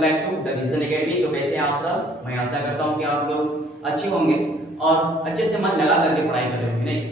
Welcome back to the Vision Academy. तो कैसे हैं आप सब? मैं आशा करता हूं कि आप लोग अच्छे होंगे और अच्छे से मन लगा करके पढ़ाई कर रहे होंगे। नहीं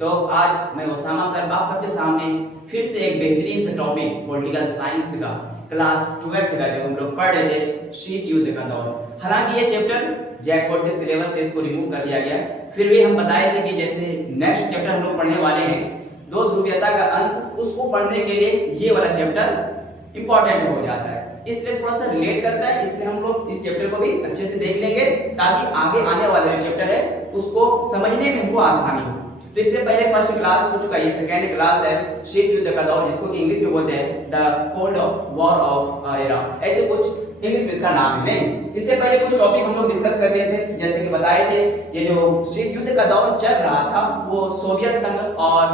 तो आज मैं ओसामा सर आप सबके सामने फिर से एक बेहतरीन से टॉपिक पॉलिटिकल साइंस का क्लास 12th का जो हम लोग पढ़ रहे थे शीत युद्ध का दौर। हालांकि ये चैप्टर जैक बोर्ड के सिलेबस से इसको रिमूव कर दिया गया, फिर भी हम बताए थे कि जैसे नेक्स्ट चैप्टर हम लोग पढ़ने वाले हैं दो ध्रुवीयता का अंत, उसको पढ़ने के लिए ये वाला चैप्टर इंपॉर्टेंट हो जाता है, इसलिए थोड़ा सा रिलेट करता है। इसलिए हम लोग इस चैप्टर को भी अच्छे से देख लेंगे ताकि आगे आने वाला जो चैप्टर है उसको समझने में हमको आसानी हो। तो इससे पहले फर्स्ट क्लास हो चुका है, ये सेकंड क्लास है शीत युद्ध का दौर, जिसको कि इंग्लिश में बोलते हैं the cold war of era, ऐसे कुछ इंग्लिश में इसका नाम है। इससे पहले कुछ टॉपिक हम लोग डिस्कस कर रहे थे, जैसे कि बताए थे ये जो शीत युद्ध का दौर चल रहा था वो सोवियत संघ और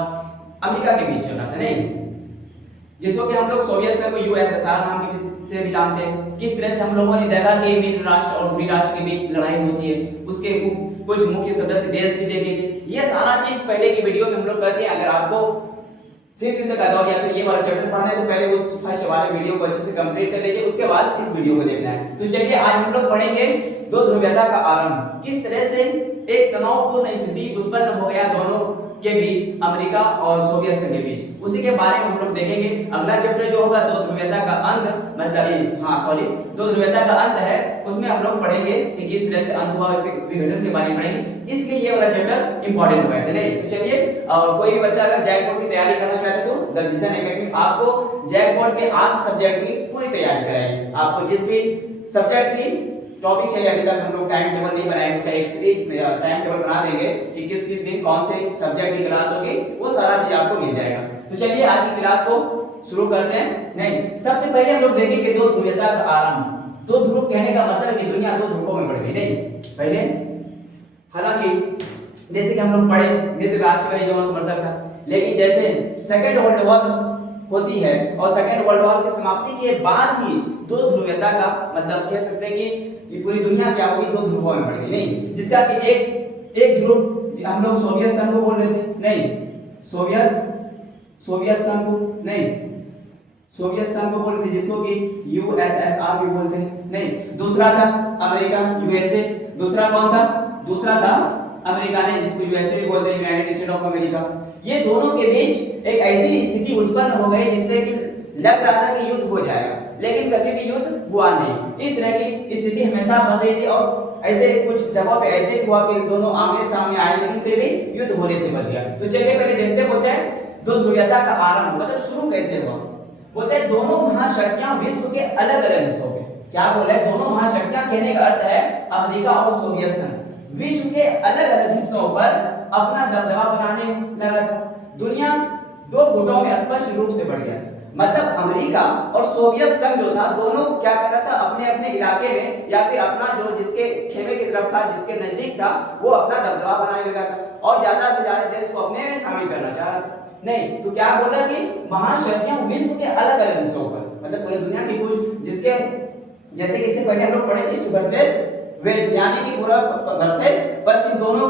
अमेरिका के बीच चल रहा था, नहीं जिसको कि हम लोग सोवियत संघ को यूएसएसआर नाम से भी जानते हैं। किस तरह से हम लोगों ने देखा कि मित्र राष्ट्र और भूमि राष्ट्र के बीच लड़ाई होती है, उसके कुछ मुख्य सदस्य देश भी देखे थे। ये सारा चीज पहले की वीडियो में हम लोग करते हैं। अगर आपको शीत युद्ध का दौर या फिर ये वाला चैप्टर पढ़ना है तो पहले उस फर्स्ट वाले वीडियो को अच्छे से कंप्लीट कर लीजिए, उसके बाद इस वीडियो को देखना है। तो चलिए आज हम लोग पढ़ेंगे दो ध्रुवीयता का आरंभ, किस तरह से एक तनावपूर्ण स्थिति उत्पन्न हो गया दोनों के बीच, अमेरिका और सोवियत संघ के बीच, उसी के बारे में हम लोग देखेंगे। अगला चैप्टर जो होगा दो ध्रुवीयता का अंत, मतलब दो ध्रुवीयता का अंत है, उसमें हम लोग पढ़ेंगे कि किस तरह से अंत हुआ, इसके विघटन के बारे में पढ़ेंगे, इसलिए ये वाला चैप्टर इंपॉर्टेंट होगा। तो चलिए, और कोई भी बच्चा अगर जैक बोर्ड की तैयारी करना चाहता है तो द विजन एकेडमी आपको जैक बोर्ड के 8 सब्जेक्ट की पूरी तैयारी कराएगी। आपको जिस भी सब्जेक्ट की टॉपिक चाहिए, अभी तक हम लोग टाइम टेबल नहीं बनाए, इसका एक सीरीज टाइम टेबल बना देंगे कि किस किस दिन कौन से सब्जेक्ट की क्लास होगी, वो सारा चीज आपको मिल जाएगा। तो चलिए आज की क्लास को शुरू करते हैं। नहीं, सबसे पहले हम लोग देखेंगे दो ध्रुवीयता का आरंभ। दो ध्रुव कहने का मतलब है कि दुनिया दो ध्रुवों में बढ़ गई। नहीं पहले हालांकि जैसे कि हम लोग पढ़े मित्र राष्ट्र का दोनों समर्थक था, लेकिन जैसे सेकेंड वर्ल्ड वॉर होती है और सेकेंड वर्ल्ड वॉर की समाप्ति के बाद ही दो ध्रुवीयता का मतलब कह सकते हैं कि पूरी दुनिया क्या होगी, दो ध्रुवों में बढ़ गई। नहीं, जिसका कि एक ध्रुव हम लोग सोवियत संघ को बोल रहे थे, नहीं सोवियत संघ को नहीं सोवियत संघ को बोलते थे, जिसको कि यूएसएसआर भी बोलते हैं। नहीं, दूसरा था अमेरिका यूएसए, दूसरा कौन था? दूसरा था अमेरिका ने, जिसको यूएसए भी बोलते हैं, यूनाइटेड स्टेट ऑफ अमेरिका। ये दोनों के बीच एक ऐसी स्थिति उत्पन्न हो गई जिससे कि लग रहा था कि युद्ध हो जाएगा, लेकिन कभी भी युद्ध हुआ नहीं। इस तरह की स्थिति हमेशा बन रही थी और ऐसे कुछ जगहों पे ऐसे हुआ कि दोनों आमने सामने आए, लेकिन फिर भी युद्ध होने से बच गया। तो चलिए पहले देखते बोलते हैं दो ध्रुवीयता का आरंभ मतलब शुरू कैसे हुआ। बोलते हैं दोनों महाशक्तियां विश्व के अलग अलग हिस्सों में, क्या बोला है, दोनों महाशक्तियां कहने का अर्थ है अमेरिका और सोवियत संघ विश्व के अलग अलग हिस्सों पर अपना दबदबा बनाने लगा था। दुनिया दो गुटों में स्पष्ट रूप से बढ़ गया, मतलब अमेरिका और सोवियत संघ जो था दोनों क्या कर रहा था, अपने अपने इलाके में या फिर अपना जो जिसके खेमे की तरफ था, जिसके नजदीक था, वो अपना दबदबा बनाने लगा था और ज्यादा से ज्यादा देश को अपने में शामिल करना चाह रहा था। नहीं तो क्या बोला कि महाशक्तियां विश्व के अलग अलग हिस्सों पर, मतलब पूरी दुनिया की कुछ जिसके जैसे कि इससे पहले हम लोग पढ़े ईस्ट वर्सेस वेस्ट, यानी कि पूरा वर्सेस पश्चिम, दोनों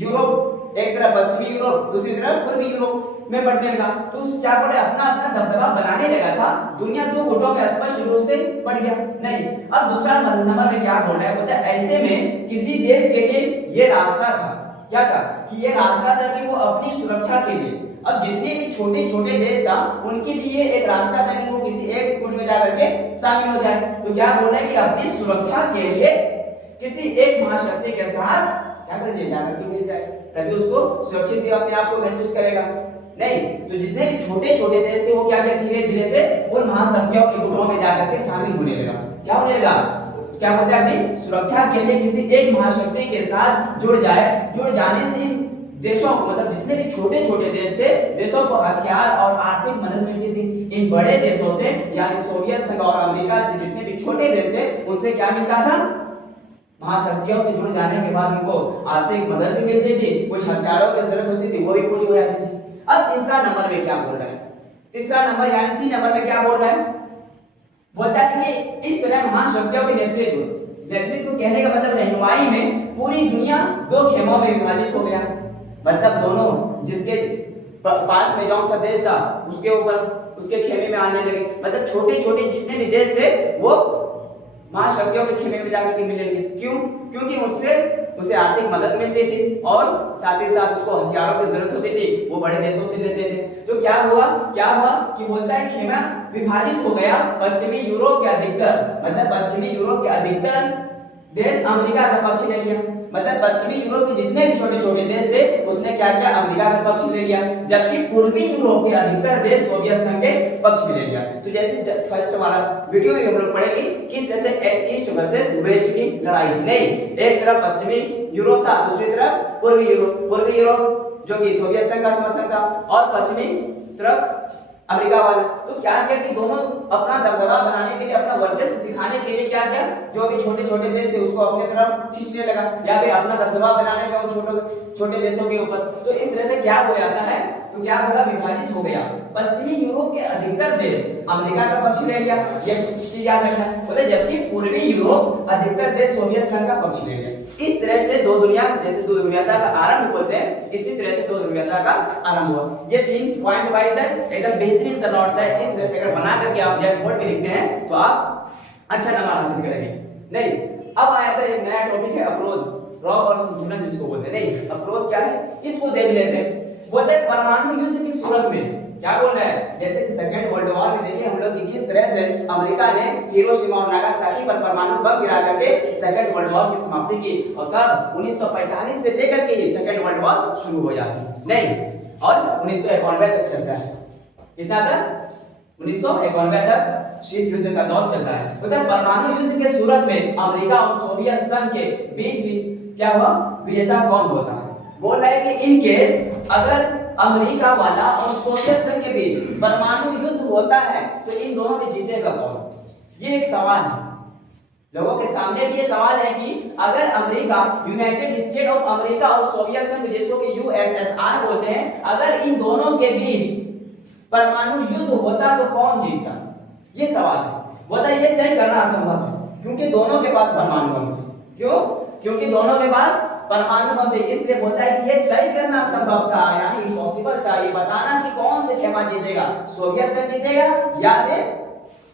यूरोप, एक तरफ पश्चिमी यूरोप दूसरी तरफ पूर्वी यूरोप में बढ़ने लगा। तो क्या बोले, अपना अपना दबदबा बनाने लगा था, दुनिया दो गुटों में स्पष्ट रूप से बढ़ गया। नहीं, अब दूसरा नंबर में क्या बोल रहा है, बोलता है ऐसे में किसी देश के लिए ये रास्ता था, क्या था कि ये रास्ता था कि वो अपनी सुरक्षा के लिए, अब जितने भी छोटे छोटे देश था उनके लिए एक रास्ता था कि वो किसी एक गुट में जाकर के शामिल हो जाए। तो क्या बोल रहा है कि अपनी सुरक्षा के लिए किसी एक महाशक्ति के साथ क्या कर जाकर के मिल जाए, तभी उसको सुरक्षित भी अपने आप को महसूस करेगा। नहीं तो जितने भी छोटे छोटे देश थे वो क्या किया, धीरे धीरे से उन महाशक्तियों के गुटों में जाकर के शामिल होने लगा। क्या होने लगा, क्या बोलते हैं, अपनी सुरक्षा के लिए किसी एक महाशक्ति के साथ जुड़ जाने से इन देशों को, मतलब जितने भी छोटे छोटे देश थे, देशों को हथियार और आर्थिक मदद मिलती थी। इन बड़े देशों से यानी सोवियत संघ और अमेरिका से जितने भी छोटे देश थे उनसे क्या मिलता था, महाशक्तियों से जुड़ जाने के बाद उनको आर्थिक मदद भी मिलती थी, कुछ हथियारों की जरूरत होती थी वो भी पूरी हो जाती थी। अब तीसरा नंबर में क्या बोल रहा है, तीसरा नंबर यानी सी नंबर में क्या बोल रहा है, बोलता है कि इस तरह महाशक्तियों के नेतृत्व कहने का मतलब रहनुमाई में पूरी दुनिया दो खेमों में विभाजित हो गया, मतलब दोनों जिसके पास में जो सा देश था उसके ऊपर उसके खेमे में आने लगे, मतलब छोटे छोटे जितने भी देश थे वो महाशक्तियों के खेमे में जाकर के मिलने लगे। क्यों? क्योंकि उसे आर्थिक मदद मिलती थी और साथ ही साथ उसको हथियारों की जरूरत होती थी, वो बड़े देशों से लेते थे। तो क्या हुआ कि बोलता है खेमा विभाजित हो गया। पश्चिमी यूरोप के अधिकतर मतलब पश्चिमी यूरोप के अधिकतर देश अमेरिका का पक्ष ले लिया। मतलब पश्चिमी यूरोप के जितने भी छोटे छोटे देश थे उसने क्या किया, अमेरिका का पक्ष ले लिया, जबकि पूर्वी यूरोप के अधिकतर देश सोवियत संघ के पक्ष में ले लिया। तो जैसे फर्स्ट वाला वीडियो में हम लोग पढ़ेंगे किस तरह से ईस्ट वर्सेस वेस्ट की लड़ाई थी। नहीं, एक तरफ पश्चिमी यूरोप था, दूसरी तरफ पूर्वी यूरोप जो कि सोवियत संघ का समर्थन था, और पश्चिमी तरफ अमेरिका वाला। तो क्या किया कि दोनों अपना दबदबा बनाने के लिए, अपना वर्चस्व दिखाने के लिए क्या किया, जो भी छोटे छोटे देश थे उसको अपने तरफ खींचने लगा, या फिर अपना दबदबा बनाने लगा उन छोटे देशों के ऊपर। तो इस तरह से क्या हो जाता है, तो क्या होगा, विभाजित हो गया। पश्चिमी यूरोप के अधिकतर देश अमेरिका का पक्ष ले लिया, ये चीज याद रखना बोले, जबकि पूर्वी यूरोप अधिकतर देश सोवियत संघ का पक्ष ले लिया। इस तरह से दो दुनिया, जैसे दो दुनियाता का आरंभ बोलते हैं, इसी तरह से दो दुनियाता का आरंभ हुआ। ये 3 पॉइंट वाइज है, एकदम बेहतरीन सा नोट्स है। इस तरह से अगर बना करके आप जब बोर्ड पे लिखते हैं तो आप अच्छा नंबर हासिल करेंगे। नहीं, अब आया था एक नया टॉपिक है अवरोध, रॉ और संतुलन जिसको बोलते हैं। नहीं, अवरोध क्या है इसको देख लेते हैं। बोलते हैं परमाणु युद्ध की सूरत में क्या बोल रहा है, जैसे कि सेकेंड वर्ल्ड वॉर में देखिए हम लोग कि किस तरह से अमेरिका ने हिरोशिमा और नागासाकी पर परमाणु बम गिरा करके सेकेंड वर्ल्ड वॉर की समाप्ति की। और तब 1945 से लेकर के ही सेकेंड वर्ल्ड वॉर शुरू हो जाती नहीं, और 1991 तक चलता है। कितना तक? 1991 तक शीत युद्ध का दौर चलता है। मतलब परमाणु युद्ध के सूरत में अमेरिका और सोवियत संघ के बीच भी क्या हुआ, विजेता कौन होता है। बोल रहा है कि इन केस अगर अमेरिका वाला और सोवियत संघ के बीच परमाणु युद्ध होता है तो इन दोनों में जीतेगा कौन, ये एक सवाल है। लोगों के सामने भी ये सवाल है कि अगर America, United state of America और सोवियत संघ जिसको कि यूएसएसआर बोलते हैं, अगर इन दोनों के बीच परमाणु युद्ध होता तो कौन जीतता, ये सवाल है। बोलता ये तय करना असंभव है क्योंकि दोनों के पास परमाणु बम थे। क्यों? क्योंकि दोनों के पास परमाणु बम थे, इसलिए बोलता है कि ये तय करना संभव था, यानी इम्पॉसिबल था ये बताना कि कौन से खेमा जीतेगा, सोवियत संघ जीतेगा या फिर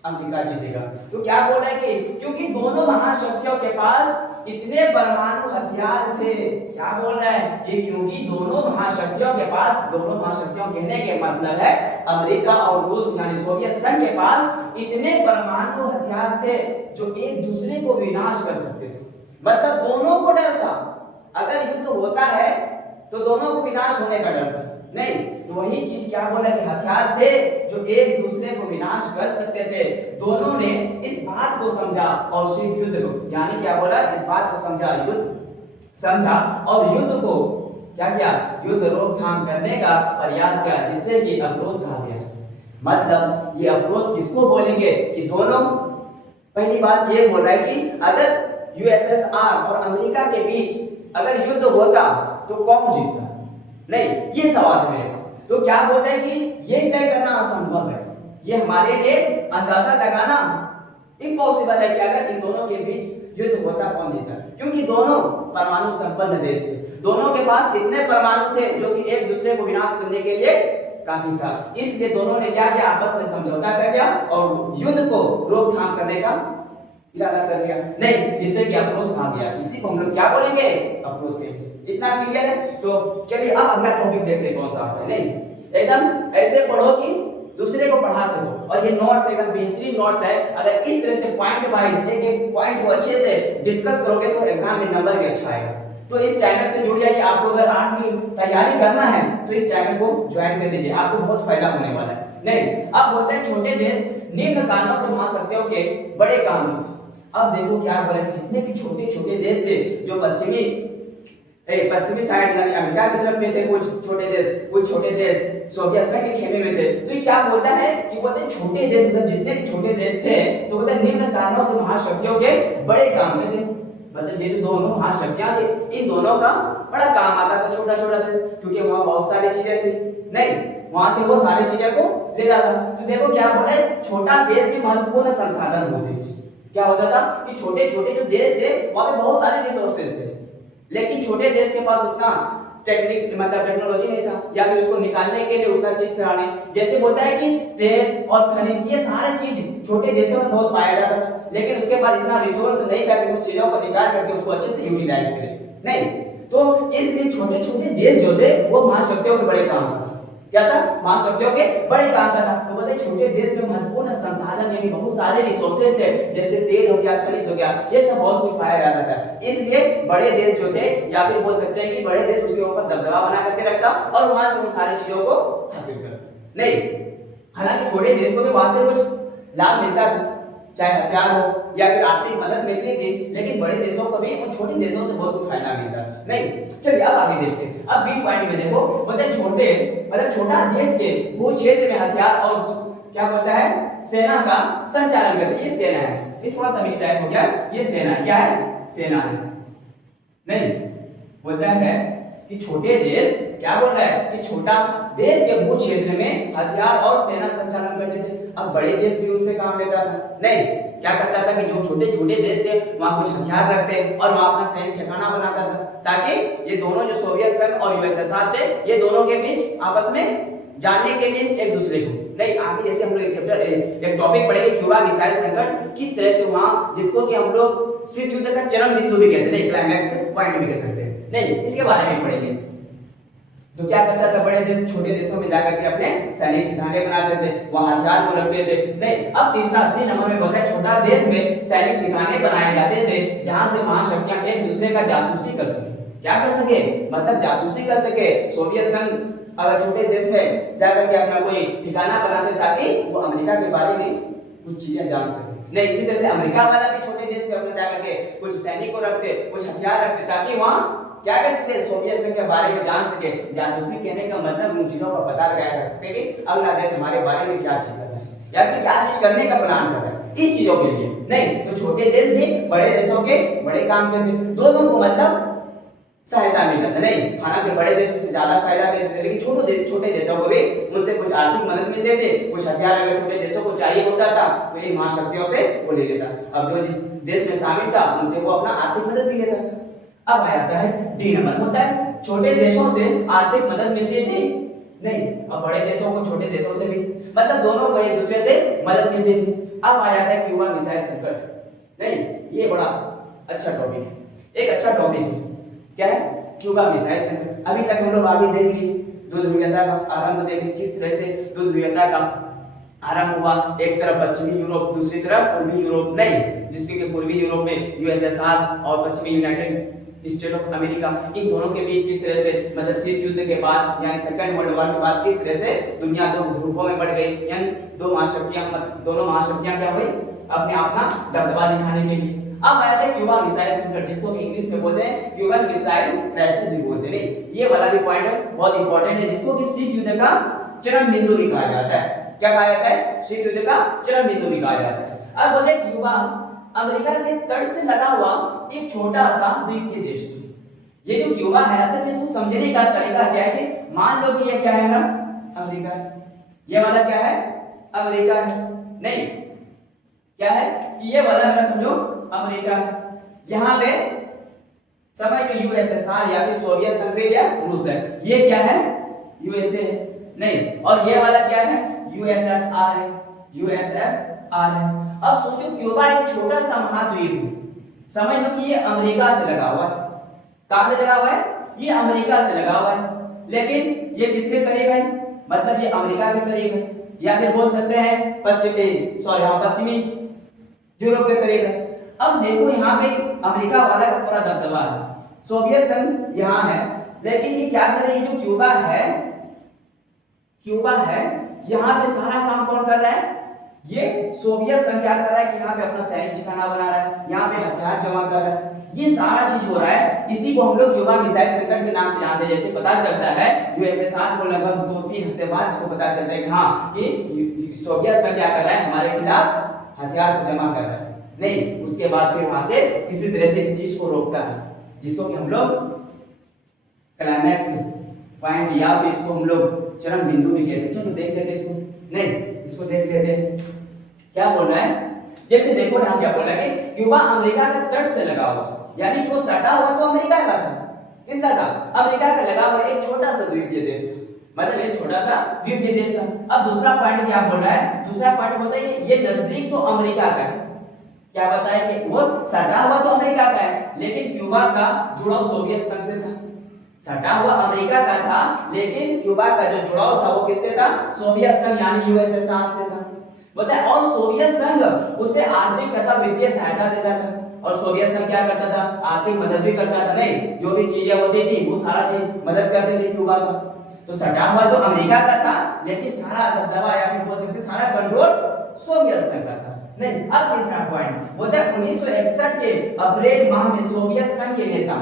अमेरिका जीतेगा। तो क्या बोल रहा है कि क्योंकि दोनों महाशक्तियों के पास इतने परमाणु हथियार थे। क्या बोल रहा है कि क्योंकि दोनों महाशक्तियों के पास, दोनों महाशक्तियों कहने के मतलब है अमेरिका और रूस यानी सोवियत संघ के पास इतने परमाणु हथियार थे जो एक दूसरे को विनाश कर सकते थे। मतलब दोनों को डर था, अगर युद्ध होता है तो दोनों को विनाश होने का डर था। नहीं, तो वही चीज क्या बोला कि हथियार थे जो एक दूसरे को विनाश कर सकते थे। दोनों ने इस बात को समझा और शीत युद्ध को, यानी क्या बोला, इस बात को समझा, युद्ध समझा और युद्ध को क्या किया, युद्ध रोकथाम करने का प्रयास किया, जिससे कि अवरोध कहा गया। मतलब ये अवरोध किसको बोलेंगे कि दोनों, पहली बात ये बोल रहा है कि अगर यूएसएसआर और अमेरिका के बीच अगर युद्ध होता तो कौन जीतता। नहीं, ये सवाल है मेरे पास। तो क्या बोलते हैं कि ये तय करना असंभव है, ये हमारे लिए अंदाजा लगाना इम्पॉसिबल है कि अगर इन दोनों के बीच युद्ध होता कौन जीता, क्योंकि दोनों परमाणु संपन्न देश थे, दोनों के पास इतने परमाणु थे जो कि एक दूसरे को विनाश करने के लिए काफी था। इसलिए दोनों ने क्या किया, आपस में समझौता कर लिया और युद्ध को रोकथाम करने का इरादा कर लिया। नहीं, जिससे कि अवरोध कहा गया, इसी को हम लोग क्या बोलेंगे, अवरोध कहेंगे। इतना क्लियर है? तो चलिए अब अगला टॉपिक देखते हैं कौन सा आता है। नहीं, एकदम ऐसे पढ़ो कि दूसरे को पढ़ा सको, और ये नोट्स एकदम बेहतरीन नोट्स है। अगर इस तरह से पॉइंट वाइज एक एक पॉइंट को अच्छे से डिस्कस करोगे तो एग्जाम में नंबर भी अच्छा आएगा। तो इस चैनल से जुड़ जाइए। आपको अगर आज की तैयारी करना है तो इस चैनल को ज्वाइन कर लीजिए, आपको बहुत फायदा होने वाला है। नहीं, अब बोलते हैं छोटे देश निम्न कारणों से महाशक्तियों के बड़े काम थे। अब देखो क्या बोले, जितने भी छोटे छोटे देश थे जो पश्चिमी साइड यानी अमेरिका की तरफ में थे, कुछ छोटे देश सोवियत संघ के खेमे में थे। तो ये क्या बोलता है कि बोलते छोटे देश, मतलब जितने भी छोटे देश थे तो बोलते निम्न कारणों से महाशक्तियों के बड़े काम थे। मतलब ये जो दोनों महाशक्तियां थी, इन दोनों का बड़ा काम आता था छोटा छोटा देश, क्योंकि वहां बहुत सारी चीजें थी। नहीं, वहां से वो सारी चीजें को ले जाता। तो देखो क्या बोला है, छोटा देश भी महत्वपूर्ण संसाधन होते थे। क्या होता था कि छोटे छोटे जो देश थे वहां पे बहुत सारे रिसोर्सेज थे, लेकिन छोटे देश के पास उतना टेक्निक मतलब टेक्नोलॉजी नहीं था, या फिर उसको निकालने के लिए उतना चीज था नहीं। जैसे बोलता है कि तेल और खनिज ये सारे चीज छोटे देशों में बहुत पाया जाता था, लेकिन उसके बाद इतना रिसोर्स नहीं था कि उस चीजों को निकाल करके उसको अच्छे से यूटिलाइज करें, नहीं। तो इसलिए छोटे छोटे देश जो थे वो महाशक्तियों के बड़े काम का, क्या था, महाशक्तियों के बड़े काम का था। तो बताइए छोटे देश में महत्वपूर्ण संसाधन यानी बहुत सारे रिसोर्सेज थे, जैसे तेल हो गया, खनिज हो गया, ये सब बहुत कुछ पाया जाता था। इसलिए बड़े देश जो थे, या फिर बोल सकते हैं कि बड़े देश उसके ऊपर दबदबा बना करके रखता और वहां से उन सारी चीजों को हासिल करता, नहीं। हालांकि छोटे देश को भी वहां से कुछ लाभ मिलता था, चाहे हथियार हो या फिर आर्थिक मदद मिलती थी, लेकिन बड़े देशों को भी उन छोटे देशों से बहुत कुछ फायदा मिलता है, नहीं। चलिए अब आगे देखते हैं। अब बी पॉइंट में देखो, मतलब छोटे मतलब छोटा देश के भू क्षेत्र में हथियार और क्या बोलता है, सेना का संचालन करते, ये सेना है। ये थोड़ा सा मिस्टेक हो गया, ये सेना क्या है, सेना है, नहीं। बोलता है कि छोटे देश, क्या बोल रहा है कि छोटा देश के भू क्षेत्र में हथियार और सेना संचालन करते थे। अब बड़े देश भी उनसे काम लेता था, नहीं। क्या करता था कि जो छोटे छोटे देश थे वहां कुछ हथियार रखते और वहां अपना सैनिक ठिकाना बनाता था, ताकि ये दोनों जो सोवियत संघ और यूएसएसआर थे, ये दोनों के बीच आपस में जानने के लिए एक दूसरे को, नहीं। आगे जैसे हम लोग एक चैप्टर एक टॉपिक पढ़ेंगे क्यूबा मिसाइल संकट, किस तरह से वहां, जिसको कि हम लोग शीत युद्ध का चरम बिंदु भी कहते हैं, नहीं, क्लाइमैक्स पॉइंट भी कह सकते हैं, नहीं। इसके बारे में पढ़ेंगे। तो क्या करता था, बड़े देश छोटे देशों में जाकर के अपने सैनिक ठिकाने बनाते थे, वहां हथियार को रखते थे, नहीं। अब तीसरा सी नंबर में बताया छोटा देश में सैनिक ठिकाने बनाए जाते थे जहां से महाशक्तियां एक दूसरे का जासूसी कर सके, क्या कर सके, मतलब जासूसी कर सके। सोवियत संघ अगर छोटे देश में जाकर के अपना कोई ठिकाना बनाते ताकि वो अमेरिका के बारे में कुछ चीजें जान सके, नहीं। इसी तरह से अमेरिका वाला भी छोटे देश में अपने जाकर के कुछ सैनिक को रखते, कुछ हथियार रखते, ताकि वहां क्या कर सके, सोवियत संघ के बारे में जान सके। जासूसी कहने का मतलब उन चीजों का पता लगा सकते कि अगला देश हमारे बारे में क्या चीज कर रहा है या फिर क्या चीज करने का प्लान कर रहा है, इस चीजों के लिए, नहीं। तो छोटे देश भी बड़े देशों के बड़े काम करते, दोनों को मतलब सहायता मिलता था, नहीं। हालांकि बड़े देशों से ज्यादा फायदा मिलता था, लेकिन छोटे देशों को भी उनसे कुछ आर्थिक मदद मिलते थे, कुछ हथियार अगर छोटे देशों को चाहिए होता था तो इन महाशक्तियों से वो ले लेता। अब जो जिस देश में शामिल था उनसे वो अपना आर्थिक मदद भी लेता था। अब आ जाता है डी नंबर, होता है छोटे देशों से आर्थिक मदद मिलती थी, नहीं। अब बड़े देशों को छोटे देशों से भी, मतलब दोनों को एक दूसरे से मदद मिलती थी। अब आ जाता है क्यूबा मिसाइल संकट, नहीं। ये बड़ा अच्छा टॉपिक है, एक अच्छा टॉपिक है, क्या है, क्यूबा मिसाइल संकट। अभी तक हम लोग आगे देख लिए दो ध्रुवीयता का आरंभ, देखें किस तरह से दो ध्रुवीयता का आरंभ हुआ, एक तरफ पश्चिमी यूरोप, दूसरी तरफ पूर्वी यूरोप, नहीं। जिसके कि पूर्वी यूरोप में यूएसएसआर और पश्चिमी यूनाइटेड स्टेट ऑफ अमेरिका, इन दोनों के बीच किस तरह से मतलब शीत युद्ध के बाद यानी सेकंड वर्ल्ड वॉर के बाद किस तरह से दुनिया दो ग्रुपों में बढ़ गई, यानी दो महाशक्तियां, दोनों महाशक्तियां क्या हुई, अपने अपना दबदबा दिखाने के लिए। अब आया है क्यूबा मिसाइल संकट, जिसको इंग्लिश में बोलते हैं क्यूबन मिसाइल क्राइसिस भी बोलते हैं, ये वाला भी पॉइंट बहुत इंपॉर्टेंट है, जिसको कि शीत युद्ध का चरम बिंदु भी कहा जाता है। क्या कहा जाता है, शीत युद्ध का चरम बिंदु भी कहा जाता है। अब बोलते हैं क्यूबा अमेरिका के तट से लगा हुआ एक छोटा सा द्वीपीय देश है। ये जो क्यूबा है, असल में इसको समझने का तरीका क्या है कि मान लो कि ये क्या है ना, अमेरिका है, ये वाला क्या है, अमेरिका है, नहीं। क्या है कि ये वाला मेरा समझो अमेरिका है, यहाँ पे समझ लो यूएसएसआर या फिर सोवियत संघ या रूस है, ये क्या है, यूएसए है, नहीं। और ये वाला क्या है, यूएसएसआर है, यूएसएसआर है। अब सोचो क्यूबा एक छोटा सा महाद्वीप है, समझ लो कि ये अमेरिका से लगा हुआ है। कहां से लगा हुआ है, ये अमेरिका से लगा हुआ है, लेकिन ये किसके करीब है, मतलब ये अमेरिका के करीब है, या फिर बोल सकते हैं पश्चिमी यूरोप के करीब है। अब देखो यहाँ पे अमेरिका वाला का पूरा दबदबा है, सोवियत संघ यहाँ है, लेकिन ये क्या कर रही है, जो क्यूबा है यहाँ पे सारा काम कौन कर रहा है, ये सोवियत संघ क्या कर रहा है कि यहाँ पे अपना सैनिक ठिकाना बना रहा है, यहाँ पे हथियार जमा कर रहा है, ये सारा चीज हो रहा है। इसी को हम लोग क्यूबा मिसाइल संकट के नाम से जानते हैं। जैसे पता चलता है यूएसएसआर को लगभग 2-3 हफ्ते बाद इसको पता चलता है कि हाँ कि सोवियत संघ क्या कर रहा है, हमारे खिलाफ हथियार को जमा कर रहा है, नहीं। उसके बाद फिर वहां से किसी तरह से इस चीज को रोकता है, जिसको कि हम लोग क्लाइमैक्स पॉइंट या फिर इसको हम लोग चरम बिंदु भी कहते हैं। चलो देख लेते इसको, नहीं इसको देख लेते हैं क्या बोल रहा है। जैसे देखो यहाँ क्या बोल रहा है कि क्यूबा अमेरिका के तट से लगा हुआ, यानी कि वो सटा हुआ तो अमेरिका का था, किसका था? अमेरिका का लगा हुआ एक छोटा सा द्वीपीय देश था, मतलब एक छोटा सा द्वीपीय देश था। अब दूसरा पॉइंट क्या बोल रहा है? दूसरा पॉइंट बोलता है ये नजदीक तो अमेरिका का है। क्या बताया कि वो सटा हुआ तो अमेरिका का है, लेकिन क्यूबा का जुड़ाव सोवियत संघ से था। सटा हुआ अमेरिका का था, लेकिन क्यूबा का जो जुड़ाव था वो किससे था? सोवियत संघ यानी यूएसएसआर से था। बताए और सोवियत संघ उसे आर्थिक तथा वित्तीय सहायता देता था, और सोवियत संघ क्या करता था? आर्थिक मदद भी करता था। नहीं, जो भी चीजें होती थी वो सारा चीज मदद करते थे क्यूबा का। तो सटा हुआ तो अमेरिका का था, लेकिन सारा दबदबा या फिर बोल सकते सारा कंट्रोल सोवियत संघ का था। नहीं, अब तीसरा पॉइंट बोलता है 1961 के अप्रैल माह में सोवियत संघ के नेता,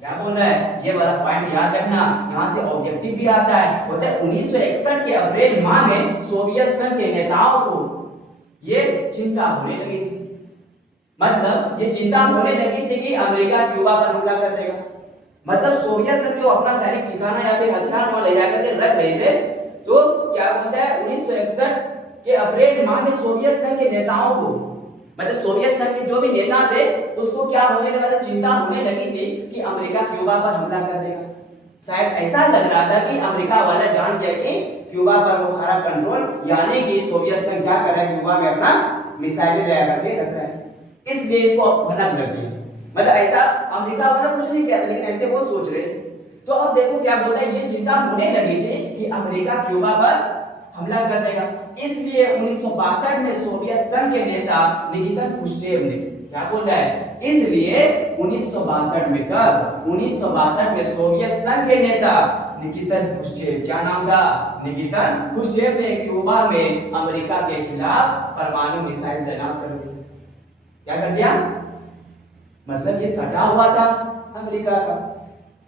क्या बोल रहा है? ये वाला पॉइंट याद रखना, यहाँ से ऑब्जेक्टिव भी आता है। बोलता है 1961 के अप्रैल माह में सोवियत संघ के नेताओं को ये चिंता होने लगी थी। मतलब ये चिंता होने लगी थी कि अमेरिका क्यूबा पर हमला कर देगा। मतलब सोवियत संघ जो अपना सैनिक ठिकाना या फिर हथियार वहां ले जाकर के रख रहे थे, तो क्या बोलता है 1961 के अप्रैल माह में सोवियत संघ के नेताओं को, मतलब सोवियत संघ के जो भी नेता थे उसको क्या होने लगा था? चिंता होने लगी थी कि अमेरिका क्यूबा पर हमला कर देगा। शायद ऐसा लग रहा था कि अमेरिका वाला जान गया कि क्यूबा पर वो सारा कंट्रोल, यानी कि सोवियत संघ क्या कर रहा है? क्यूबा में अपना मिसाइलें ले करके रख रहा है, इसलिए इसको भनक लग गई। मतलब ऐसा अमेरिका वाला कुछ नहीं कहता, लेकिन ऐसे वो सोच रहे थे। तो अब देखो क्या बोलता है, ये चिंता होने लगी थी कि अमेरिका क्यूबा पर हमला कर देगा। इसलिए 1962 में सोवियत संघ के नेता निकिता क्रुश्चेव ने क्या बोल रहा है? इसलिए 1962 में कब? 1962 में सोवियत संघ के नेता निकिता क्रुश्चेव, क्या नाम था? निकिता क्रुश्चेव ने क्यूबा में अमेरिका के खिलाफ परमाणु मिसाइल तैनात कर दिया। क्या कर दिया? मतलब ये सटा हुआ था अमेरिका का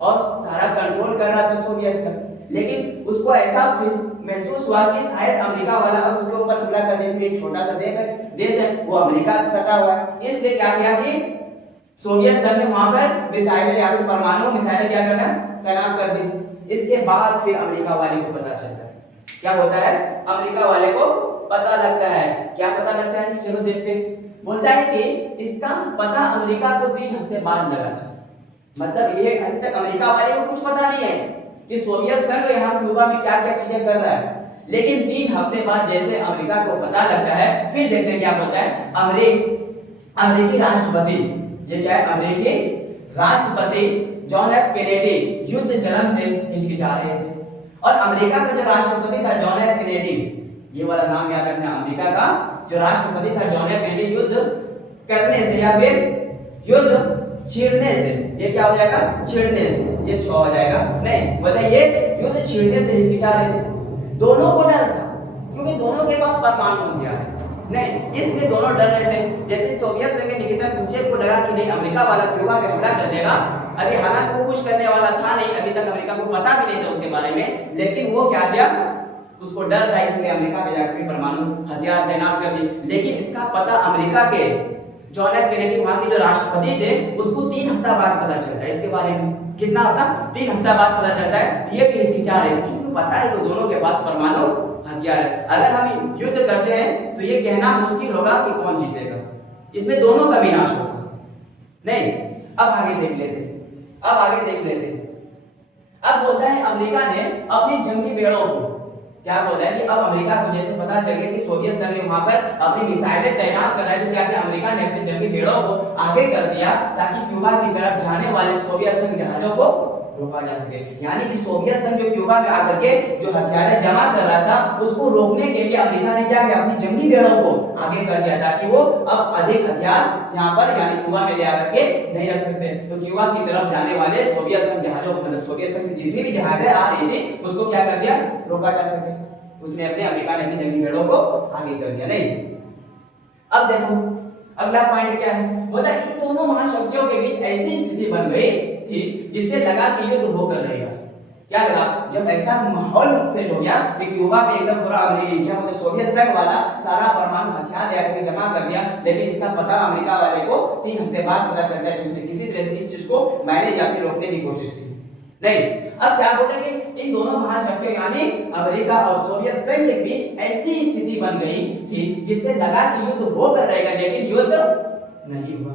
और सारा कंट्रोल कर रहा था सोवियत संघ, लेकिन उसको ऐसा महसूस हुआ कि शायद अमेरिका वाला अब उसके ऊपर हमला करने के लिए एक छोटा सा देश है वो अमेरिका से सटा हुआ है। इसलिए क्या किया कि सोवियत संघ ने वहां पर मिसाइलें या फिर परमाणु मिसाइलें क्या करना तैनात कर दी। इसके बाद फिर अमेरिका वाले को पता चलता है, क्या होता है? अमेरिका वाले को पता लगता है। क्या पता लगता है? चलो देखते हैं। बोलता है कि इसका पता अमेरिका को 3 हफ्ते बाद लगा था। मतलब ये अभी तक अमेरिका वाले को कुछ पता नहीं है कि सोवियत संघ यहाँ क्यूबा में क्या क्या चीजें कर रहा है, लेकिन 3 हफ्ते बाद जैसे अमेरिका को पता लगता है, फिर देखते हैं क्या होता है। अमेरिकी राष्ट्रपति, ये क्या है? अमेरिकी राष्ट्रपति जॉन एफ कैनेडी युद्ध जन्म से हिचकिचा रहे थे, और अमेरिका का जो राष्ट्रपति था जॉन एफ कैनेडी, ये वाला नाम याद रखना, अमेरिका का जो राष्ट्रपति था जॉन एफ कैनेडी युद्ध करने से या फिर युद्ध छेड़ने से, ये क्या हो जाएगा? छेड़ने से, ये 6 हो जाएगा। नहीं बताइए, युद्ध छेड़ने से हिचकिचा रहे थे। दोनों को डर था क्योंकि दोनों के पास परमाणु हथियार है। नहीं, इसलिए दोनों डर रहे थे। जैसे सोवियत संघ के निकिता क्रुश्चेव को लगा कि नहीं अमेरिका वाला क्यूबा पे हमला कर देगा, अभी हालांकि वो कुछ करने वाला था नहीं, अभी तक अमेरिका को पता भी नहीं था उसके बारे में, लेकिन वो क्या किया? उसको डर था, इसलिए अमेरिका पे जाकर परमाणु हथियार तैनात कर दिए। लेकिन इसका पता अमेरिका के जॉन एफ कैनेडी वहां के जो राष्ट्रपति थे उसको 3 हफ्ता बाद पता चलता है इसके बारे में। कितना हफ्ता? 3 हफ्ता बाद पता चलता है। ये भी हिचकिचा रहे थे क्योंकि पता है कि दोनों के पास परमाणु हथियार है। अगर हम युद्ध करते हैं तो ये कहना मुश्किल होगा कि कौन जीतेगा, इसमें दोनों का विनाश होगा। नहीं, अब आगे देख लेते। अब बोलता है अमेरिका ने अपनी जंगी बेड़ों को, क्या बोला है कि अब अमेरिका को जैसे पता चल गया कि सोवियत संघ ने वहां पर अपनी मिसाइलें तैनात कर रहा है, तो क्या किया अमेरिका ने अपने जंगी बेड़ों को आगे कर दिया ताकि क्यूबा की तरफ जाने वाले सोवियत संघ जहाजों को रोका जा सके। यानी कि सोवियत संघ जो क्यूबा में आकर के जो हथियारें जमा कर रहा था उसको रोकने के लिए अमेरिका ने क्या किया? अपनी जंगी बेड़ों को आगे कर दिया ताकि वो अब अधिक हथियार यहाँ पर यानी क्यूबा में ले आकर के नहीं रख सकते। तो क्यूबा की तरफ जाने वाले सोवियत संघ जहाजों को, मतलब सोवियत संघ की जितनी भी जहाजें आ रही थी उसको क्या कर दिया? रोका जा सके। उसने अमेरिका ने अपनी जंगी बेड़ों को आगे कर दिया। नहीं, अब देखो अगला पॉइंट क्या है? बोला इन दोनों महाशक्तियों के बीच ऐसी स्थिति बन गई थी जिससे लगा कि युद्ध होकर रहेगा। क्या लगा? जब ऐसा माहौल सेट हो गया कि क्यूबा पे एकदम पूरा क्या बोलते सोवियत संघ वाला सारा परमाणु हथियार लेकर के जमा कर दिया, लेकिन इसका पता अमेरिका वाले को 3 हफ्ते बाद पता चलता है कि उसने किसी तरह से इस चीज को मैनेज या फिर रोकने की कोशिश की। नहीं, अब क्या बोलते हैं कि इन दोनों महाशक्तियों यानी अमेरिका और सोवियत संघ के बीच ऐसी स्थिति बन गई थी जिससे लगा कि युद्ध होकर रहेगा, लेकिन युद्ध नहीं हुआ।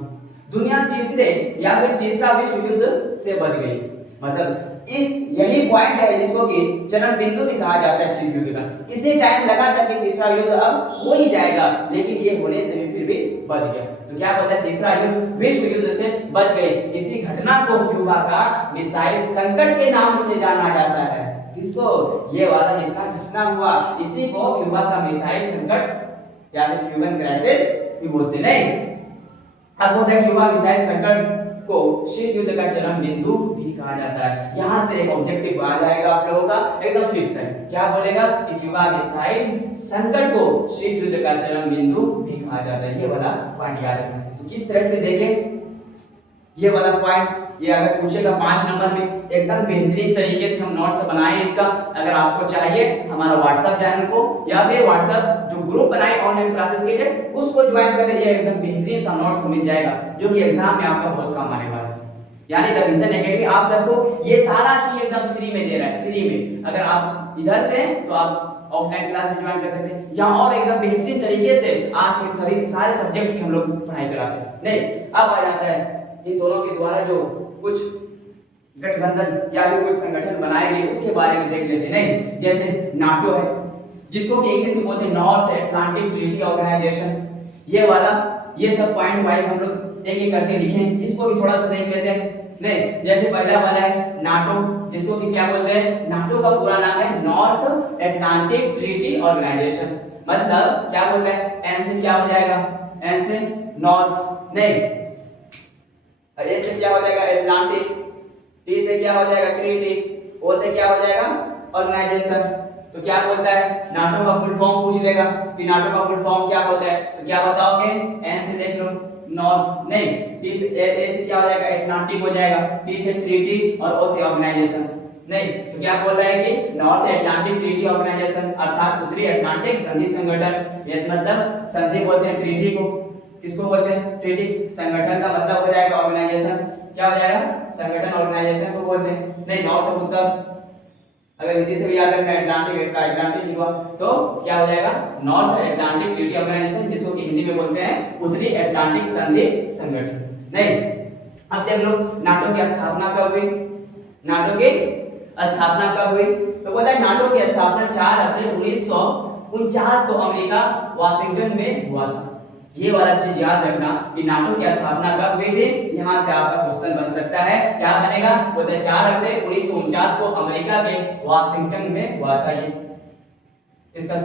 दुनिया तीसरे या फिर तीसरा विश्व युद्ध से बच गई। मतलब इस यही पॉइंट है जिसको कि चरम बिंदु भी कहा जाता है शीत युद्ध का। इसी टाइम लगा था कि तीसरा युद्ध अब हो ही जाएगा, लेकिन ये होने से भी फिर भी बच गया। तो क्या पता है तीसरा युद्ध विश्व युद्ध से बच गए। इसी घटना को क्यूबा का मिसाइल संकट के नाम से जाना जाता है। किसको? ये वाला जितना घटना हुआ इसी को क्यूबा का मिसाइल संकट या फिर क्यूबन क्राइसिस भी बोलते नहीं। अब बोलते हैं क्यूबा मिसाइल संकट को शीत युद्ध का चरम बिंदु भी कहा जाता है। यहां से एक ऑब्जेक्टिव आ जाएगा आप लोगों का एकदम फिक्स है। क्या बोलेगा कि क्यूबा मिसाइल संकट को शीत युद्ध का चरम बिंदु भी कहा जाता है। ये वाला पॉइंट याद रखना। तो किस तरह से देखें ये वाला पॉइंट, ये अगर पूछेगा 5 नंबर में एकदम बेहतरीन तरीके से हम नोट्स बनाए इसका। अगर आपको चाहिए हमारा व्हाट्सएप चैनल को या फिर व्हाट्सएप जो ग्रुप बनाए ऑनलाइन क्लासेस के लिए उसको ज्वाइन करें। ये एकदम बेहतरीन सा नोट्स मिल जाएगा जो कि एग्जाम में आपका बहुत काम आने वाला है। यानी द विजन एकेडमी आप सबको ये सारा चीज एकदम फ्री में दे रहा है। फ्री में अगर आप इधर से तो आप ऑफलाइन क्लास ज्वाइन कर सकते हैं या और एकदम बेहतरीन तरीके से आज से सभी सारे सब्जेक्ट की हम लोग पढ़ाई कराते हैं। नहीं अब आ जाता है इन दोनों के द्वारा जो कुछ गठबंधन या फिर कुछ संगठन बनाए गए उसके बारे में देख लेते हैं। नहीं जैसे नाटो है जिसको कि इंग्लिश में बोलते हैं नॉर्थ अटलांटिक ट्रीटी ऑर्गेनाइजेशन। ये वाला ये सब पॉइंट वाइज हम लोग एक एक करके लिखें। इसको भी थोड़ा सा देख लेते हैं। नहीं जैसे पहला वाला है नाटो जिसको कि क्या बोलते हैं, नाटो का पूरा नाम है नॉर्थ अटलांटिक ट्रीटी ऑर्गेनाइजेशन। मतलब क्या बोलते हैं, एन से क्या हो जाएगा, एन से नॉर्थ, नहीं ए से क्या हो जाएगा अटलांटिक, टी से क्या हो जाएगा ट्रीटी, ओ से क्या हो जाएगा ऑर्गेनाइजेशन। तो क्या बोलता है नाटो का फुल फॉर्म पूछ लेगा कि नाटो का फुल फॉर्म क्या होता है, तो क्या बताओगे, एन से देख लो नॉर्थ, नहीं टी से ए से क्या हो जाएगा अटलांटिक हो जाएगा, टी से ट्रीटी और ओ से ऑर्गेनाइजेशन। नहीं तो क्या बोल रहा है कि नॉर्थ अटलांटिक ट्रीटी ऑर्गेनाइजेशन अर्थात उत्तरी अटलांटिक संधि संगठन। ये मतलब संधि बोलते हैं ट्रीटी को, किसको बोलते हैं ट्रीटी, संगठन का मतलब हो जाएगा ऑर्गेनाइजेशन, क्या हो जाएगा संगठन, ऑर्गेनाइजेशन को बोलते हैं। नहीं नॉर्थ उत्तर अगर हिंदी से भी याद रखना अटलांटिक का अटलांटिक हुआ तो क्या हो जाएगा नॉर्थ अटलांटिक ट्रीटी ऑर्गेनाइजेशन जिसको कि हिंदी में बोलते हैं उत्तरी अटलांटिक संधि संगठन। नहीं अब देख लो नाटो की स्थापना कब हुई, नाटो की स्थापना कब हुई, तो बोलता है नाटो की स्थापना 4 अप्रैल 1949 को अमेरिका वाशिंगटन में हुआ था। ये वाला चीज याद रखना कि नाटो की स्थापना कब हुई थी, यहां से आपका क्वेश्चन बन सकता है। क्या बनेगा, बोलते हैं 4 अप्रैल 1949 को अमेरिका के वाशिंगटन में हुआ था ये इसका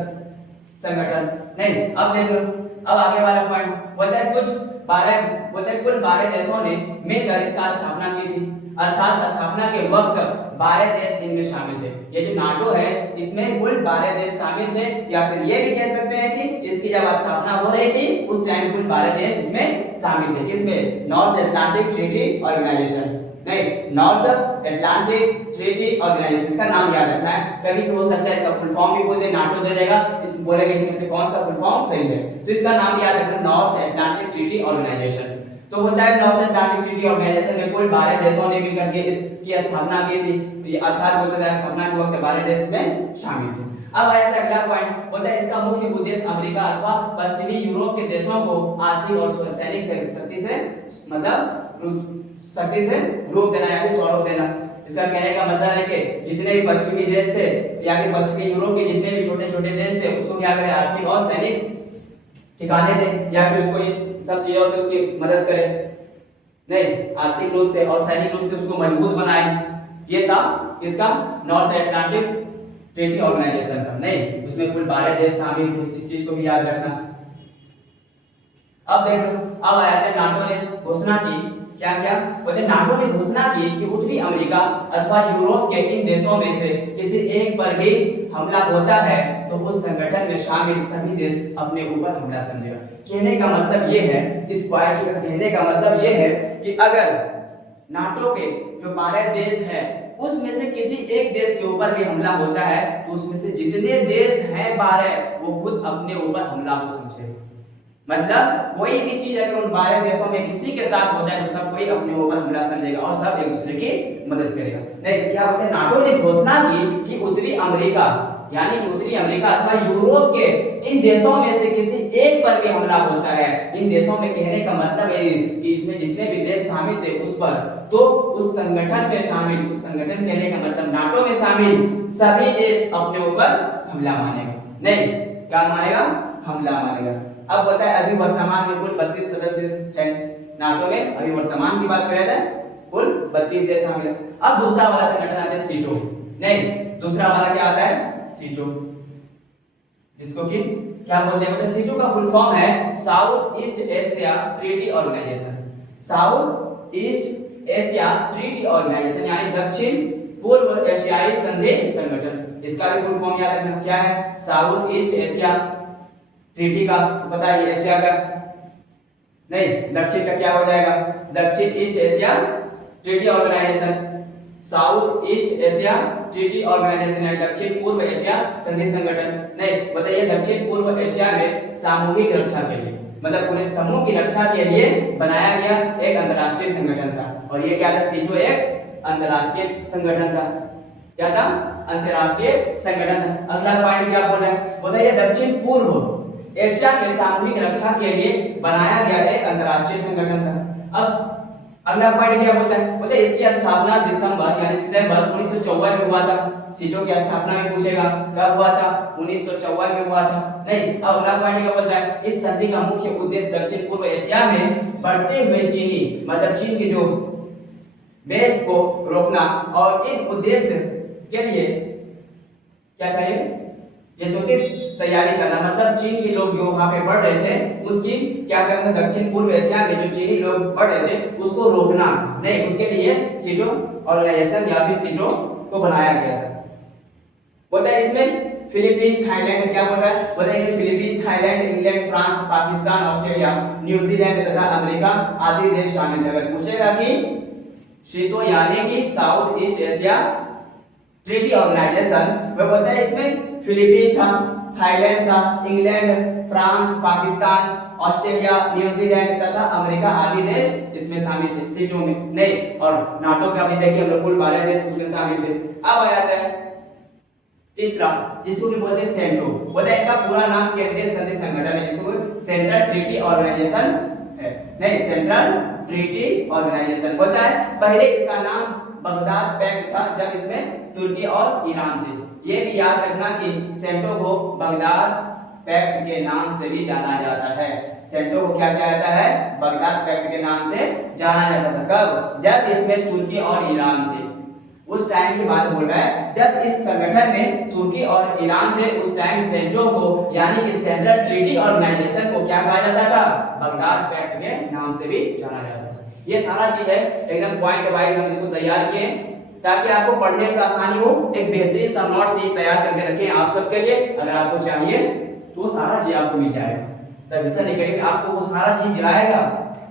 संगठन। नहीं अब देख लो अब आगे वाला पॉइंट बोलता है कुल 12 देशों ने मिलकर इसका स्थापना की थी, अर्थात स्थापना के वक्त 12 देश इनमें शामिल थे। ये जो नाटो है इसमें कुल 12 देश शामिल थे, या फिर ये भी कह सकते हैं कि इसकी जब स्थापना हो रही थी उस टाइम कुल 12 देश इसमें शामिल थे। किसमें, नॉर्थ अटलांटिक ट्रीटी ऑर्गेनाइजेशन। नहीं नॉर्थ अटलांटिक ट्रीटी ऑर्गेनाइजेशन, इसका नाम याद रखना है। कभी भी हो सकता है इसका फुल फॉर्म भी बोल दे, नाटो दे देगा, इस बोलेगा इसमें से कौन सा फुल फॉर्म सही है, तो इसका नाम याद रखना नॉर्थ अटलांटिक ट्रीटी ऑर्गेनाइजेशन। तो होता है नॉर्थ अटलांटिक ट्रीटी ऑर्गेनाइजेशन में कुल 12 देशों ने मिलकर के इसकी स्थापना की थी, तो अर्थात बोलते हैं स्थापना के वक्त 12 देश में शामिल थे। अब आया था अगला पॉइंट, बोलता है इसका मुख्य उद्देश्य अमेरिका अथवा पश्चिमी यूरोप के देशों को आर्थिक और सैनिक शक्ति से मतलब शक्ति से रूप देना या फिर स्वरूप देना। इसका कहने का मतलब है कि जितने भी पश्चिमी देश थे या फिर पश्चिमी यूरोप के जितने भी छोटे छोटे देश थे उसको क्या करें आर्थिक और सैनिक ठिकाने दे या फिर उसको इस सब चीजों से उसकी मदद करे, नहीं आर्थिक रूप से और सैनिक रूप से उसको मजबूत बनाए। ये था इसका नॉर्थ अटलांटिक ट्रीटी ऑर्गेनाइजेशन का। नहीं उसमें कुल 12 देश शामिल थे, इस चीज को भी याद रखना। अब देख लो अब आया था नाटो ने घोषणा की, क्या क्या बोलते नाटो ने घोषणा की कि उत्तरी अमेरिका अथवा यूरोप के इन देशों में से किसी एक पर भी हमला होता है तो उस संगठन में शामिल सभी देश अपने ऊपर हमला समझेगा। कहने का मतलब ये है, इस पॉइंट का कहने का मतलब ये है कि अगर नाटो के जो 12 देश हैं उसमें से किसी एक देश के ऊपर भी हमला होता है तो उसमें से जितने देश हैं 12 वो खुद अपने ऊपर हमला को समझेगा। मतलब कोई भी चीज अगर उन 12 देशों में किसी के साथ होता है तो सब कोई अपने ऊपर हमला समझेगा और सब एक दूसरे की मदद करेगा। नहीं क्या बोलते हैं नाटो ने घोषणा की कि उत्तरी अमेरिका यानी कि उत्तरी अमेरिका अथवा यूरोप के इन देशों में से किसी एक पर भी हमला होता है, इन देशों में कहने का मतलब है कि इसमें जितने भी देश शामिल थे उस पर, तो उस संगठन में शामिल, उस संगठन कहने का मतलब नाटो में शामिल सभी देश अपने ऊपर हमला मानेगा। नहीं, क्या मानेगा? हमला मानेगा। अब बताए अभी वर्तमान में कुल 32 सदस्य हैं नाटो में, अभी वर्तमान की बात करें तो कुल 32 देश शामिल है। अब दूसरा वाला संगठन आता है सीटो। नहीं, दूसरा वाला क्या आता है? सीटो, जिसको कि क्या बोलते हैं? मतलब सीटो का फुल फॉर्म है South East Asia treaty Organisation. South East Asia treaty Organisation यानी दक्षिण पूर्व एशियाई संधि संगठन। इसका भी फुल फॉर्म याद रखना क्या है? साउथ ईस्ट एशिया ट्रीटी का पता है, एशिया का नहीं, दक्षिण का क्या हो जाएगा? दक्षिण East Asia treaty Organisation. South East Asia treaty Organisation है दक्षिण पूर्व एशिया संधि संगठन। नहीं, बताइए दक्षिण पूर्व एशिया में सामूहिक रक्षा के लिए, मतलब पूरे समूह की रक्षा के लिए बनाया गया एक अंतरराष्ट्रीय संगठन था। और ये क्या था? सीटो एक अंतरराष्ट्रीय संगठन था। क्या था? अंतरराष्ट्रीय संगठन था। अगला पॉइंट क्या बोल रहा है? बताइए दक्षिण पूर्व एशिया में सामूहिक रक्षा के लिए बनाया गया एक अंतरराष्ट्रीय संगठन था। अब अगला पॉइंट क्या बोलता है? बोलते इसकी स्थापना दिसंबर यानी सितंबर 1954 में हुआ था। सीटो की स्थापना में पूछेगा कब हुआ था? 1954 में हुआ था। नहीं, अब अगला पॉइंट क्या बोलता है? इस संधि का मुख्य उद्देश्य दक्षिण पूर्व एशिया में बढ़ते हुए चीनी, मतलब चीन के जो बेस को रोकना, और इन उद्देश्य के लिए क्या था? ये जो कि तैयारी करना, मतलब चीन के लोग जो वहां पे बढ़ रहे थे उसकी क्या करना? दक्षिण पूर्व एशिया में जो चीनी लोग बढ़ रहे थे उसको रोकना। नहीं, उसके लिए सीटो ऑर्गेनाइजेशन या फिर सीटो को बनाया गया था। बोलता है इसमें फिलीपीन, थाईलैंड, क्या बोल रहा है? बोलता है कि Philippine, Thailand, England, France, Pakistan, Australia, New Zealand तथा अमेरिका आदि देश शामिल है। अगर पूछेगा कि सीटो यानी कि South East Asia treaty Organisation, वह बोलता है इसमें फिलीपीन था, थाईलैंड था, England, France, Pakistan, Australia, New Zealand तथा अमेरिका आदि देश इसमें शामिल थे सीटो में। नहीं, और नाटो का भी देखिए हम लोग कुल 12 देश उसमें शामिल थे। अब आ जाता है तीसरा, जिसको कि बोलते हैं सेंटो। बोलते हैं इनका पूरा नाम केंद्रीय संधि संगठन है, जिसको सेंट्रल ट्रीटी ऑर्गेनाइजेशन है। नहीं, सेंट्रल ट्रीटी ऑर्गेनाइजेशन। बोलता है पहले इसका नाम बगदाद पैक्ट था जब इसमें तुर्की और ईरान थे। ये भी याद रखना कि सेंटो को बगदाद पैक्ट के नाम से भी जाना जाता है। सेंटो को क्या कहा जाता है? बगदाद पैक्ट के नाम से जाना जाता था। कब? जब इसमें तुर्की और ईरान थे, उस टाइम की बात बोल रहा है। जब इस संगठन में तुर्की और ईरान थे उस टाइम सेंटो को यानी कि सेंट्रल ट्रीटी ऑर्गेनाइजेशन को क्या कहा जाता था? बगदाद पैक्ट के नाम से भी जाना जाता था। ये सारा चीज है एकदम पॉइंट वाइज हम इसको तैयार किए ताकि आपको पढ़ने में आसानी हो। एक बेहतरीन सा नोट्स ये तैयार करके रखें आप सबके लिए। अगर आपको चाहिए तो सारा चीज आपको मिल जाएगा। तभी निकलेंगे आपको वो सारा चीज दिलाएगा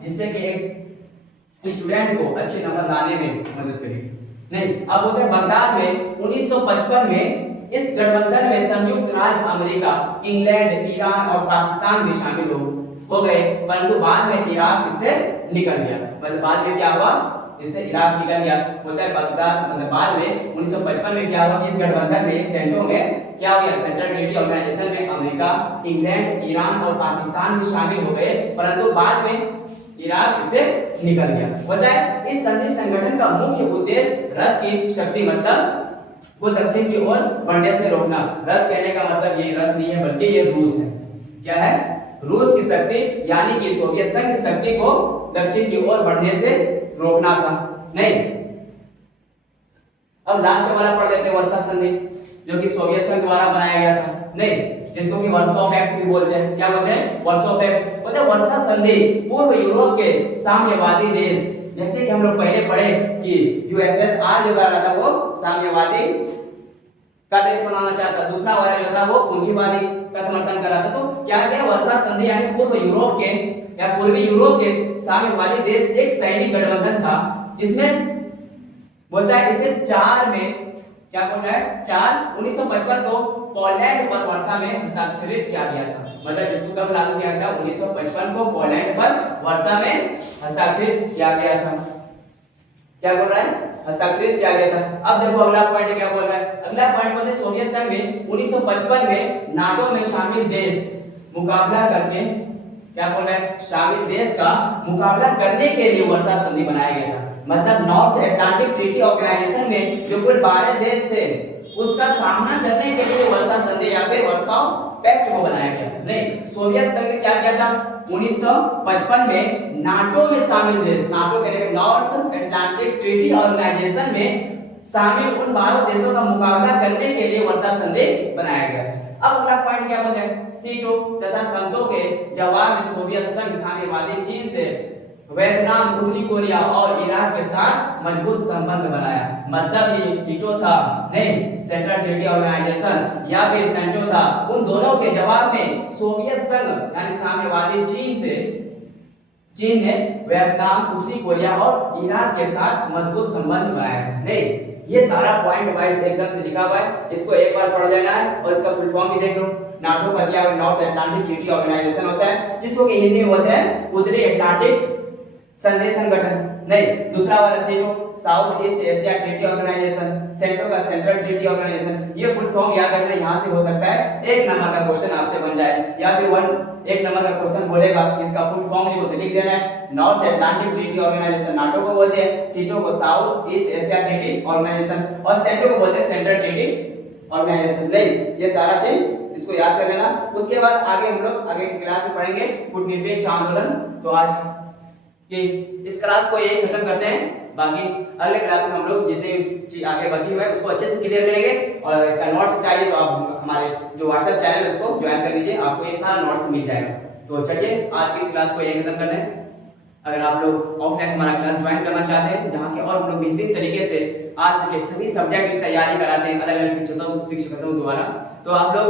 जिससे कि एक स्टूडेंट को अच्छे नंबर लाने में मदद करेगी। नहीं, अब होता है बगदाद में 1955 में इस गठबंधन में संयुक्त राज्य अमेरिका, इंग्लैंड, ईरान और पाकिस्तान भी शामिल हो गए, परंतु बाद में इराक इससे निकल गया। मतलब बाद में क्या हुआ? इससे इराक निकल गया। होता है बगदाद, मतलब बाद में 1955 में क्या हुआ? इस गठबंधन में सेंटो में क्या हो गया? सेंट्रल ट्रीटी ऑर्गेनाइजेशन में अमेरिका, इंग्लैंड, ईरान और पाकिस्तान भी शामिल हो गए, परंतु बाद में इराक इससे निकल गया। होता है इस संधि संगठन का मुख्य उद्देश्य रस की शक्ति, मतलब को दक्षिण की ओर बढ़ने से रोकना। रस कहने का मतलब ये रस नहीं है बल्कि ये रूस है। क्या है? रूस की शक्ति यानी कि सोवियत संघ की शक्ति को दक्षिण की ओर बढ़ने से रोकना था। नहीं, अब लास्ट वाला पढ़ लेते हैं वर्षा संधि, जो कि सोवियत संघ द्वारा बनाया गया था। नहीं, जिसको कि वर्सो पैक्ट भी बोलते हैं। क्या बोलते हैं? Verso pact. बोलते हैं वर्षा संधि पूर्व यूरोप के साम्यवादी देश, जैसे कि हम लोग पहले पढ़े कि यूएसएसआर जो कर रहा था वो साम्यवादी का देश बनाना चाहता, दूसरा वाला जो था वो पूंजीवादी का समर्थन कर रहा था। तो क्या किया? वर्षा संधि यानी पूर्व यूरोप के या पूर्वी यूरोप के साम्यवादी देश एक सैनिक गठबंधन था, जिसमें बोलता है इसे 4 में क्या बोलता है? 4/1955 को पोलैंड पर वर्षा में हस्ताक्षरित किया गया था। मतलब इसको कब लागू किया गया? 1955 को पोलैंड पर वर्षा में हस्ताक्षरित किया गया था। क्या बोल रहा है, हस्ताक्षरित किया गया था। अब देखो अगला पॉइंट क्या बोल रहा है, अगला पॉइंट बोलते हैं सोवियत संघ में 1955 में नाटो में शामिल देश मुकाबला करके, क्या बोल रहा है, शामिल देश का मुकाबला करने के लिए वर्सा संधि बनाया गया था। मतलब नॉर्थ अटलांटिक ट्रीटी ऑर्गेनाइजेशन में जो कुल 12 देश थे उसका सामना करने के लिए वर्सा संधि या फिर वर्साव पैक्ट को बनाया गया। नहीं, सोवियत संघ ने क्या किया था, 1955 में नाटो में शामिल देश, नाटो के नॉर्थ अटलांटिक ट्रीटी ऑर्गेनाइजेशन में शामिल उन 12 देशों का मुकाबला करने के लिए वर्सा संधि बनाया गया। अब अगला पॉइंट क्या बोलते हैं, सीटों तथा संतों के जवाब में सोवियत संघ साम्यवादी चीन से वियतनाम, उत्तरी कोरिया और इराक के साथ मजबूत संबंध बनाया। मतलब ये जो सीटों था, नहीं, सेंट्रल ट्रीटी ऑर्गेनाइजेशन या फिर सेंटो था, उन दोनों के जवाब में सोवियत संघ यानी साम्यवादी चीन ने वियतनाम, उत्तरी कोरिया और इराक के साथ मजबूत संबंध बनाया। नहीं, ये सारा पॉइंट वाइज एकदम से लिखा हुआ है, इसको एक बार पढ़ लेना है और इसका फुल फॉर्म भी देख लो। नाटो का क्या नॉर्थ अटलांटिक ट्रीटी ऑर्गेनाइजेशन होता है, जिसको कि हिंदी में बोलते हैं उत्तरी अटलांटिक संधि संगठन। नहीं, दूसरा वाला SEATO South East Asia treaty organization, CENTO का सेंट्रल ट्रीटी ऑर्गेनाइजेशन। ये फुल फॉर्म याद रखना, यहाँ से हो सकता है एक नंबर का क्वेश्चन आपसे बन जाए, या फिर एक नंबर का क्वेश्चन बोलेगा इसका फुल फॉर्म लिखो तो लिख देना है North Atlantic Treaty Organisation, NATO को बोलते हैं, सीटो को South East Asia treaty Organisation और सेंट्रो को बोलते हैं सेंट्रल ट्रीटी ऑर्गेनाइजेशन। नहीं, ये सारा चीज इसको याद कर लेना। उसके बाद आगे हम लोग आगे की क्लास में पढ़ेंगे कूटनीतिक आंदोलन। तो आज कि इस क्लास को यही खत्म करते हैं, बाकी अगले क्लास में हम लोग जितने चीज आगे बची हुई है उसको अच्छे से क्लियर करेंगे। और इसका नोट्स चाहिए तो आप हमारे जो व्हाट्सएप चैनल है उसको ज्वाइन कर लीजिए, आपको ये सारा नोट्स मिल जाएगा। तो चलिए आज की इस क्लास को यही खत्म कर लें। अगर आप लोग ऑफलाइन हमारा क्लास ज्वाइन करना चाहते हैं जहाँ के और हम लोग बेहतरीन तरीके से आज के सभी सब्जेक्ट की तैयारी कराते हैं अलग अलग शिक्षकों द्वारा, तो आप लोग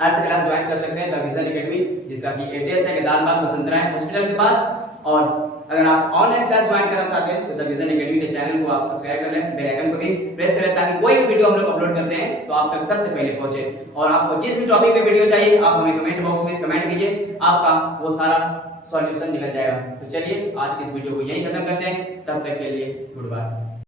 आज से क्लास ज्वाइन कर सकते हैं द विजन एकेडमी, जिसका कि एड्रेस है केदारबाग बसंतराय हॉस्पिटल के पास। और अगर आप ऑनलाइन क्लास ज्वाइन करना चाहते हैं तो द विजन एकेडमी के चैनल को आप सब्सक्राइब कर लें, बेल आइकन को भी प्रेस करें ताकि कोई भी वीडियो हम लोग अपलोड करते हैं तो आप तक सबसे पहले पहुंचे। और आपको जिस भी टॉपिक पे वीडियो चाहिए आप हमें कमेंट बॉक्स में कमेंट कीजिए, आपका वो सारा सॉल्यूशन निकल जाएगा। तो चलिए आज की इस वीडियो को यहीं खत्म करते हैं, तब तक के लिए गुड बाय।